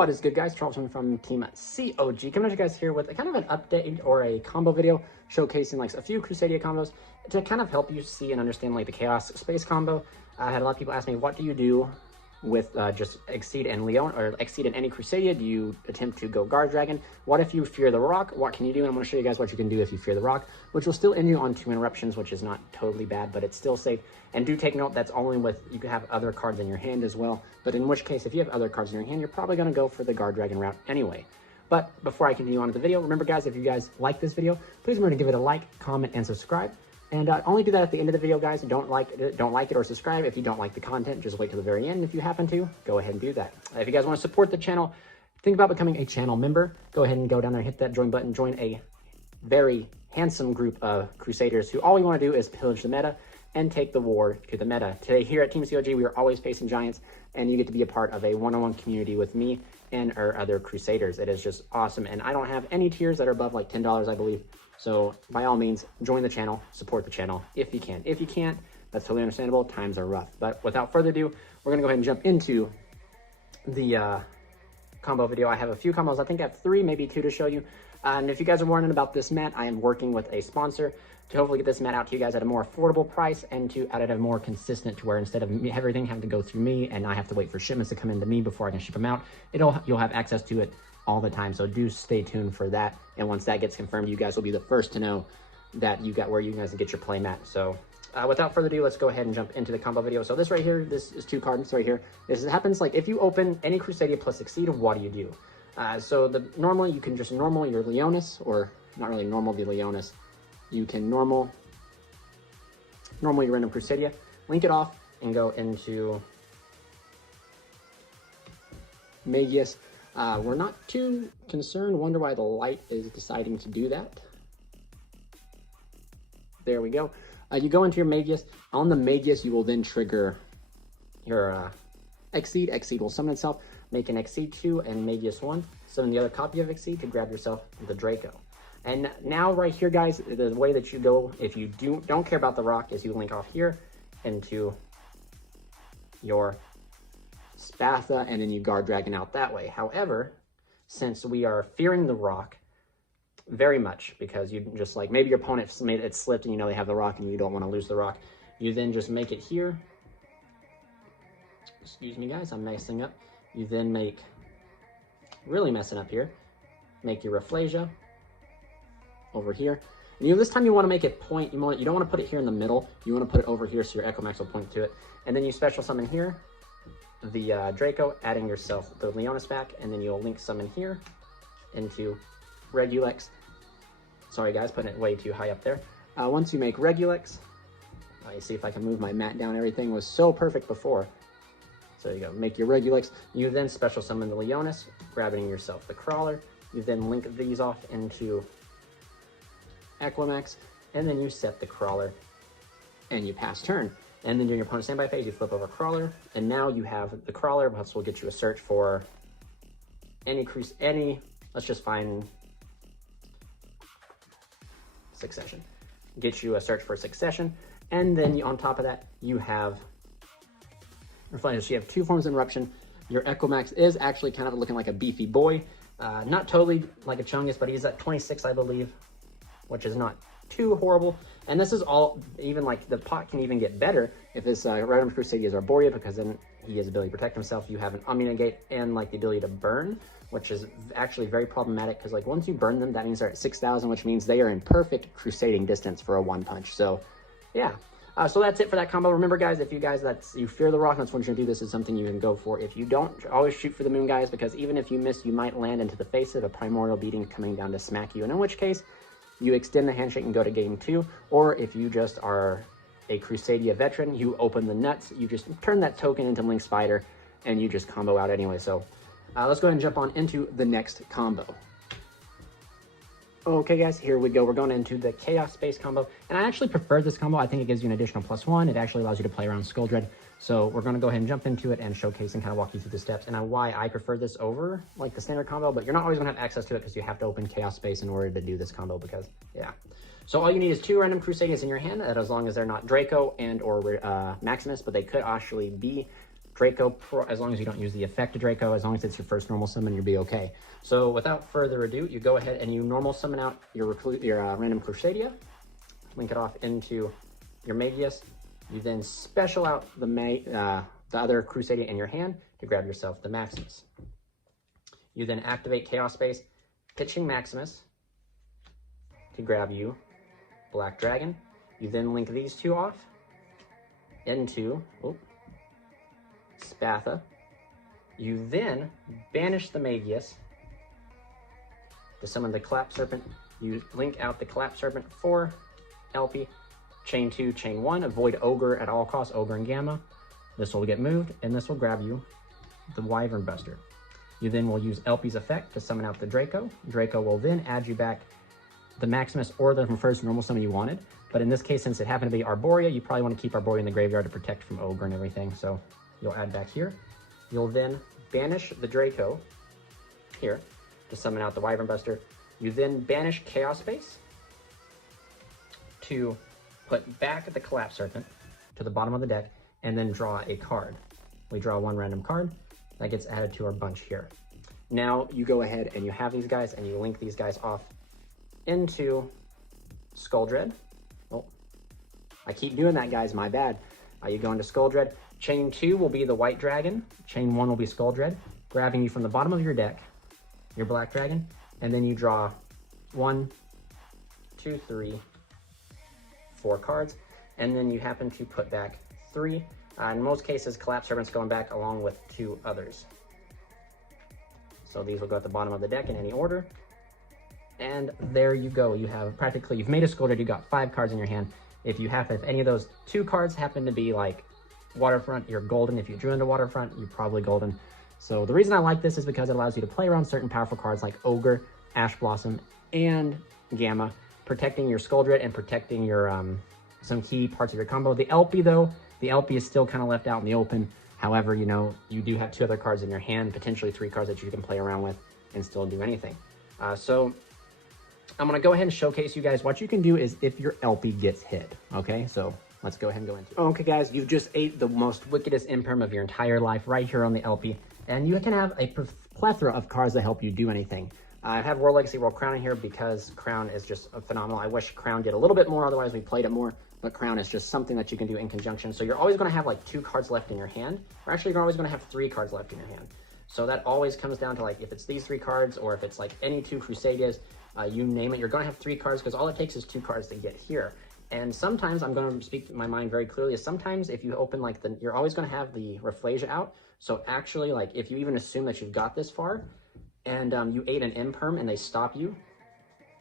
What is good, guys? Charles from Team COG coming at you guys here with a kind of an update or a combo video showcasing like a few Crusadia combos to kind of help you see and understand like the Chaos Space combo. I had a lot of people ask me, what do you do with just Exceed and Leon, or Exceed in any Crusadia? Do you attempt to go Guard Dragon? What if you fear the Rock? What can you do? And I'm going to show you guys what you can do if you fear the Rock, which will still end you on 2 interruptions, which is not totally bad, but it's still safe. And do take note, that's only with, you can have other cards in your hand as well, but in which case, if you have other cards in your hand, you're probably going to go for the Guard Dragon route anyway. But before I continue on with the video, remember guys, if you guys like this video, please remember to give it a like, comment, and subscribe. And only do that at the end of the video, guys. Don't like it or subscribe if you don't like the content. Just wait till the very end. If you happen to, go ahead and do that. If you guys want to support the channel, think about becoming a channel member. Go ahead and go down there, hit that join button, join a very handsome group of Crusaders who all we want to do is pillage the meta and take the war to the meta. Today here at Team COG, we are always facing giants, and you get to be a part of a one-on-one community with me and our other Crusaders. It is just awesome, and I don't have any tiers that are above like $10, I believe. So by all means, join the channel, support the channel if you can. If you can't, that's totally understandable. Times are rough. But without further ado, we're gonna go ahead and jump into the combo video. I have a few combos. I think I have 3, maybe 2 to show you. And if you guys are wondering about this mat, I am working with a sponsor to hopefully get this mat out to you guys at a more affordable price and to at a more consistent, to where instead of everything having to go through me and I have to wait for shipments to come into me before I can ship them out, you'll have access to it all the time. So do stay tuned for that. And once that gets confirmed, you guys will be the first to know that you got where you guys get your play mat. So without further ado, let's go ahead and jump into the combo video. So this right here, this is 2 cards right here. This happens like if you open any Crusadia plus Exceed, what do you do? So normally you can just normal your Leonis, or not really normal the Leonis. You can normal your random Crusadia, link it off, and go into Magius. We're not too concerned. Wonder why the light is deciding to do that. There we go. You go into your Magius. On the Magius, you will then trigger your Exceed. Exceed will summon itself, make an Exceed 2 and Magius 1. Summon the other copy of Exceed to grab yourself the Draco. And now right here, guys, the way that you go, if you don't care about the Rock, is you link off here into your Spatha, and then you Guard Dragon out that way. However, since we are fearing the Rock very much, because you just like, maybe your opponent made it slipped and you know they have the Rock and you don't want to lose the Rock, you then just make it here. Excuse me, guys, I'm messing up. You then make, really messing up here, make your Rafflesia over here. And this time you want to make it point, you don't want to put it here in the middle, you want to put it over here so your Echo Max will point to it. And then you special summon here the Draco, adding yourself the Leonis back, and then you'll link summon here into Regulex. Sorry guys, putting it way too high up there. Once you make Regulex, you see if I can move my mat down, everything was so perfect before. So there you go, make your Regulex. You then special summon the Leonis, grabbing yourself the Crawler. You then link these off into Equimax, and then you set the Crawler, and you pass turn. And then during your opponent's standby phase, you flip over Crawler, and now you have the Crawler, which will get you a search for any, let's just find Succession. Get you a search for Succession, and then on top of that, you have Reflection. So you have 2 forms of Eruption. Your Equimax is actually kind of looking like a beefy boy. Not totally like a Chungus, but he's at 26, I believe, which is not too horrible. And this is all, even like the pot can even get better if this random Crusadia is Arborea, because then he has the ability to protect himself. You have an Omni Negate and like the ability to burn, which is actually very problematic, because like once you burn them, that means they're at 6,000, which means they are in perfect crusading distance for a 1-punch. So yeah. So that's it for that combo. Remember guys, if you guys you fear the Rock, that's what you're gonna do. This is something you can go for. If you don't, always shoot for the moon, guys, because even if you miss, you might land into the face of a Primordial Beating coming down to smack you, and in which case you extend the handshake and go to game 2. Or if you just are a Crusadia veteran, you open the nuts, you just turn that token into Link Spider, and you just combo out anyway. So let's go ahead and jump on into the next combo. Okay guys, here we go. We're going into the Chaos Space combo, and I actually prefer this combo. I think it gives you an additional +1. It actually allows you to play around Skull Dread. So we're going to go ahead and jump into it and showcase and kind of walk you through the steps and why I prefer this over like the standard combo, but you're not always going to have access to it because you have to open Chaos Space in order to do this combo, because yeah. So all you need is 2 random Crusadians in your hand, as long as they're not Draco and or Maximus, but they could actually be Draco, as long as you don't use the effect of Draco, as long as it's your first normal summon, you'll be okay. So without further ado, you go ahead and you normal summon out your random Crusadia, link it off into your Magius. You then special out the other Crusadia in your hand to grab yourself the Maximus. You then activate Chaos Space, pitching Maximus to grab you Black Dragon. You then link these two off into Spatha. You then banish the Magius to summon the Clap Serpent. You link out the Clap Serpent for LP. Chain 2, chain 1, avoid Ogre at all costs, Ogre and Gamma. This will get moved, and this will grab you the Wyvern Buster. You then will use LP's effect to summon out the Draco. Draco will then add you back the Maximus or the first normal summon you wanted. But in this case, since it happened to be Arborea, you probably want to keep Arborea in the graveyard to protect from Ogre and everything. So you'll add back here. You'll then banish the Draco here to summon out the Wyvern Buster. You then banish Chaos Space to put back the Collapse Serpent to the bottom of the deck, and then draw a card. We draw one random card that gets added to our bunch here. Now you go ahead and you have these guys and you link these guys off into Skuldred. Oh, I keep doing that, guys, my bad. You go into Skuldred. Chain 2 will be the White Dragon. Chain 1 will be Skuldred, grabbing you from the bottom of your deck, your Black Dragon, and then you draw 1, 2, 3, 4 cards, and then you happen to put back 3. In most cases, Collapse Serpent's going back along with 2 others. So these will go at the bottom of the deck in any order. And there you go. You have practically, you've made a Skuldred, you got 5 cards in your hand. If any of those 2 cards happen to be like Waterfront, you're golden. If you drew into Waterfront, you're probably golden. So the reason I like this is because it allows you to play around certain powerful cards like Ogre, Ash Blossom, and Gamma, protecting your Skuldred and protecting your some key parts of your combo. The LP though, the LP is still kind of left out in the open. However, you know, you do have 2 other cards in your hand, potentially 3 cards that you can play around with and still do anything. So I'm gonna go ahead and showcase you guys what you can do is if your LP gets hit. Okay, so let's go ahead and go into it. Okay guys, you've just ate the most wickedest imperm of your entire life right here on the LP, and you can have a plethora of cards that help you do anything. I have World Legacy World Crown in here because Crown is just phenomenal. I wish Crown did a little bit more, otherwise we played it more, but Crown is just something that you can do in conjunction. So you're always gonna have like 2 cards left in your hand, or actually you're always gonna have 3 cards left in your hand. So that always comes down to like, if it's these 3 cards, or if it's like any 2 Crusadias, you name it, you're gonna have 3 cards because all it takes is 2 cards to get here. And sometimes, I'm gonna speak my mind very clearly, is sometimes if you open like you're always gonna have the Rafflesia out. So actually, like if you even assume that you've got this far, and you ate an imperm and they stop you,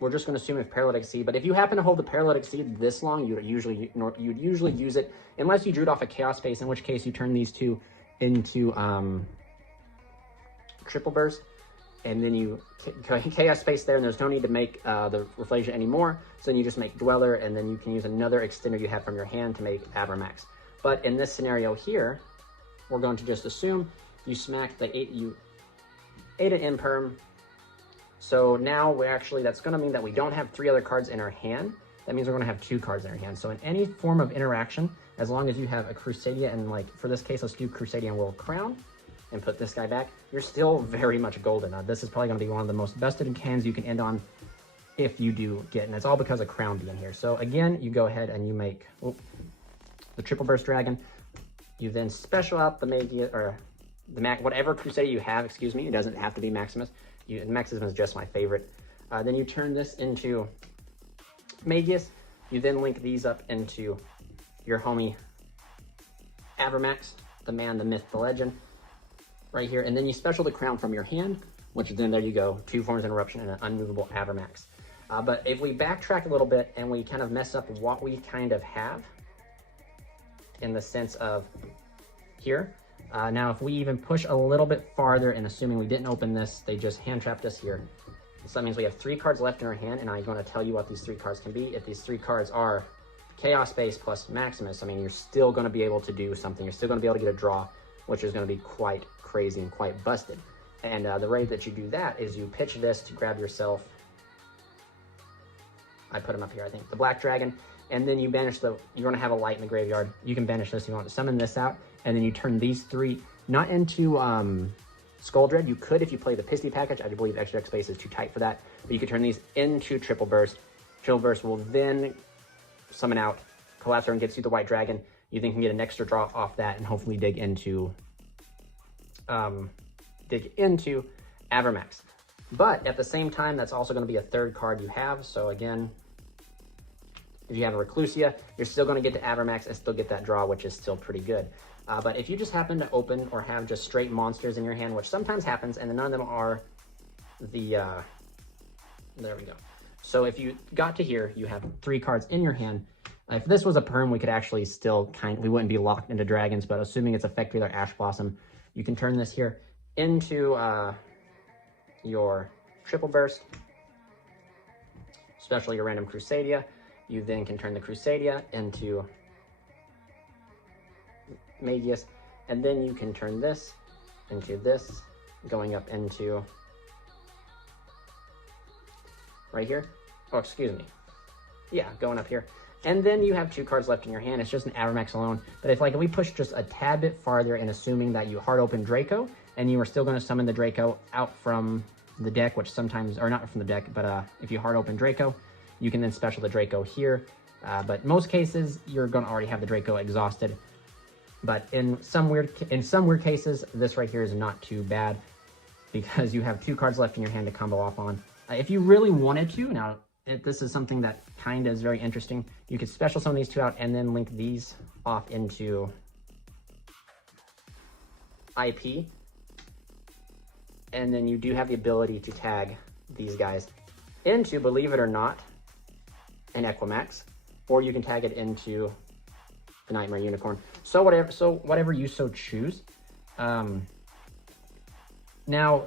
we're just going to assume if Paralytic Seed, but if you happen to hold the Paralytic Seed this long, you'd usually use it, unless you drew it off a Chaos Space, in which case you turn these 2 into Triple Burst, and then you Chaos Space there, and there's no need to make the Rafflesia anymore, so then you just make Dweller, and then you can use another extender you have from your hand to make Abramax. But in this scenario here, we're going to just assume you smacked you ate an imperm. So now that's going to mean that we don't have 3 other cards in our hand. That means we're going to have 2 cards in our hand. So in any form of interaction, as long as you have a Crusadia, and like for this case, let's do Crusadia and World Crown and put this guy back, you're still very much golden. This is probably going to be one of the most bested cans you can end on if you do get, and it's all because of Crown being here. So again, you go ahead and you make the Triple Burst Dragon. You then special out the Magius, or whatever Crusadia you have, excuse me, it doesn't have to be Maximus. Maximus is just my favorite. Then you turn this into Magius. You then link these up into your homie Abramax, the man, the myth, the legend, right here. And then you special the Crown from your hand, which then there you go, 2 forms of interruption and an unmovable Abramax. But if we backtrack a little bit and we kind of mess up what we kind of have, in the sense of here, now, if we even push a little bit farther, and assuming we didn't open this, they just hand trapped us here. So that means we have 3 cards left in our hand, and I'm going to tell you what these 3 cards can be. If these 3 cards are Chaos Space plus Maximus, I mean, you're still going to be able to do something. You're still going to be able to get a draw, which is going to be quite crazy and quite busted. And the way that you do that is you pitch this to grab yourself. I put him up here, I think. The Black Dragon. And then you banish you're going to have a light in the graveyard. You can banish this if you want to summon this out. And then you turn these 3 Not into Skull Dread. You could if you play the Pisty package. I do believe extra deck space is too tight for that. But you could turn these into Triple Burst. Triple Burst will then summon out Collapsor and gets you the White Dragon. You then can get an extra draw off that and hopefully dig into Avermax. But at the same time, that's also going to be a third card you have. So again, if you have a Reclusia, you're still going to get to Avermax and still get that draw, which is still pretty good. But if you just happen to open or have just straight monsters in your hand, which sometimes happens, and none of them are the, there we go. So if you got to here, you have 3 cards in your hand. If this was a perm, we could actually still we wouldn't be locked into dragons, but assuming it's effectively their Ash Blossom, you can turn this here into your Triple Burst, especially your random Crusadia. You then can turn the Crusadia into Magius, and then you can turn this into this, going up into right here. Oh, excuse me. Yeah, going up here. And then you have 2 cards left in your hand. It's just an Avermax alone. But if we push just a tad bit farther and assuming that you hard open Draco, and you are still going to summon the Draco out from the deck, which sometimes, or not from the deck, but if you hard open Draco, you can then special the Draco here. But most cases, you're going to already have the Draco exhausted. But in some weird cases, this right here is not too bad because you have 2 cards left in your hand to combo off on. If you really wanted to, now this is something that kind of is very interesting. You could special some of these 2 out and then link these off into IP. And then you do have the ability to tag these guys into, believe it or not, an Equimax, or you can tag it into the Nightmare Unicorn. So whatever you so choose. Now,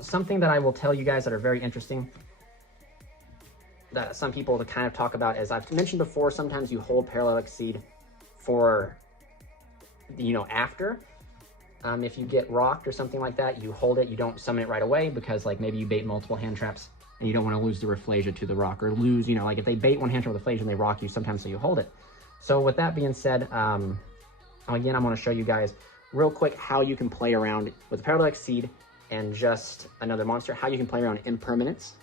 something that I will tell you guys that are very interesting, that some people to kind of talk about, as I've mentioned before, sometimes you hold Parallel Exceed for, after. If you get rocked or something like that, you hold it, you don't summon it right away because maybe you bait multiple hand traps and you don't want to lose the Rafflesia to the rock, or lose, if they bait one hand trap with Rafflesia and they rock you, sometimes so you hold it. So with that being said, again, I'm going to show you guys real quick how you can play around with Parallel Exceed and just another monster, how you can play around Impermanence.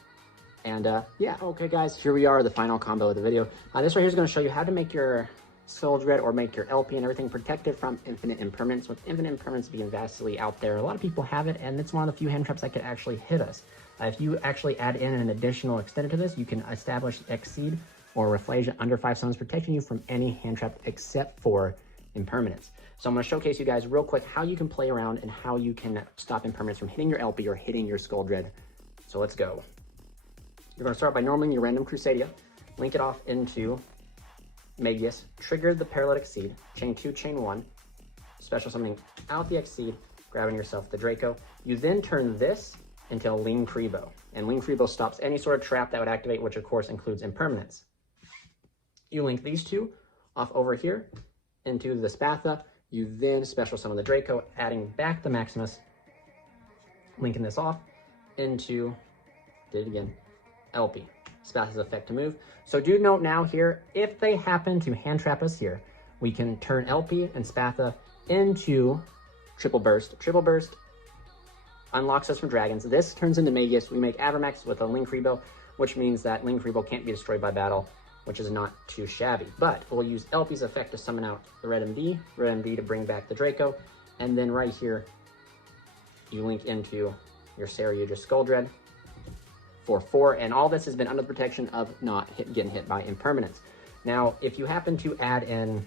And yeah, okay guys, here we are, the final combo of the video. This right here is going to show you how to make your Skull Dread or make your LP and everything protected from Infinite Impermanence. With Infinite Impermanence being vastly out there, a lot of people have it, and it's one of the few hand traps that could actually hit us. If you actually add in an additional extended to this, you can establish Exceed or Rafflesia under 5 summons, protecting you from any hand trap except for Impermanence. So I'm going to showcase you guys real quick how you can play around and how you can stop Impermanence from hitting your LP or hitting your Skull Dread. So let's go. You're going to start by normaling your random Crusadia, link it off into Magius, trigger the Paralytic Seed, chain 2, chain 1, special summoning out the Exceed, grabbing yourself the Draco. You then turn this into Lean Kribo, and Lean Kribo stops any sort of trap that would activate, which of course includes Impermanence. You link these 2 off over here into the Spatha. You then special summon the Draco, adding back the Maximus, linking this off into, did it again, LP. Spatha's effect to move. So do note now here, if they happen to hand trap us here, we can turn LP and Spatha into Triple Burst. Triple Burst unlocks us from dragons. This turns into Magius. We make Avermax with a Lean Kribo, which means that Lean Kribo can't be destroyed by battle, which is not too shabby. But we'll use LP's effect to summon out the Red MD to bring back the Draco, and then right here, you link into your Saryuja Skull Dread for 4, and all this has been under the protection of not getting hit by Impermanence. Now, if you happen to add in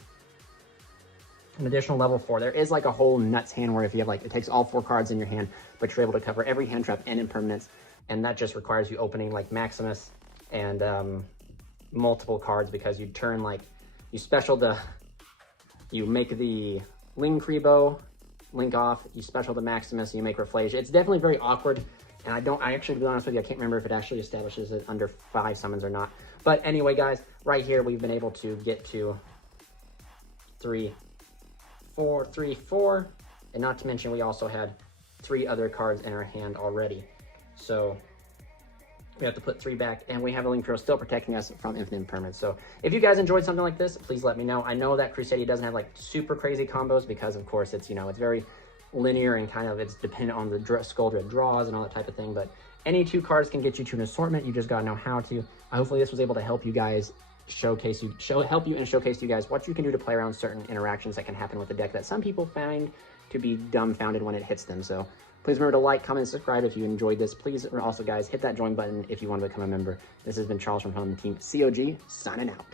an additional level 4, there is a whole nuts hand where if you have it takes all 4 cards in your hand, but you're able to cover every hand trap and Impermanence, and that just requires you opening Maximus and multiple cards, because you turn you special you make the Lean Kribo, link off, you special the Maximus, and you make Rafflesia. It's definitely very awkward. And I actually, to be honest with you, I can't remember if it actually establishes it under 5 summons or not. But anyway, guys, right here, we've been able to get to 3, 4, and not to mention we also had 3 other cards in our hand already. So we have to put 3 back, and we have a Lean Kribo still protecting us from Infinite Impermanence. So if you guys enjoyed something like this, please let me know. I know that Crusadia doesn't have super crazy combos because, of course, it's, it's very linear and kind of it's dependent on the Skuldred draws and all that type of thing. But any 2 cards can get you to an assortment. You just gotta know how to. Hopefully this was able to help you guys help you and showcase to you guys what you can do to play around certain interactions that can happen with the deck that some people find to be dumbfounded when it hits them. So please remember to like, comment, and subscribe if you enjoyed this. Please also, guys, hit that join button if you want to become a member. This has been Charles from the team COG, signing out.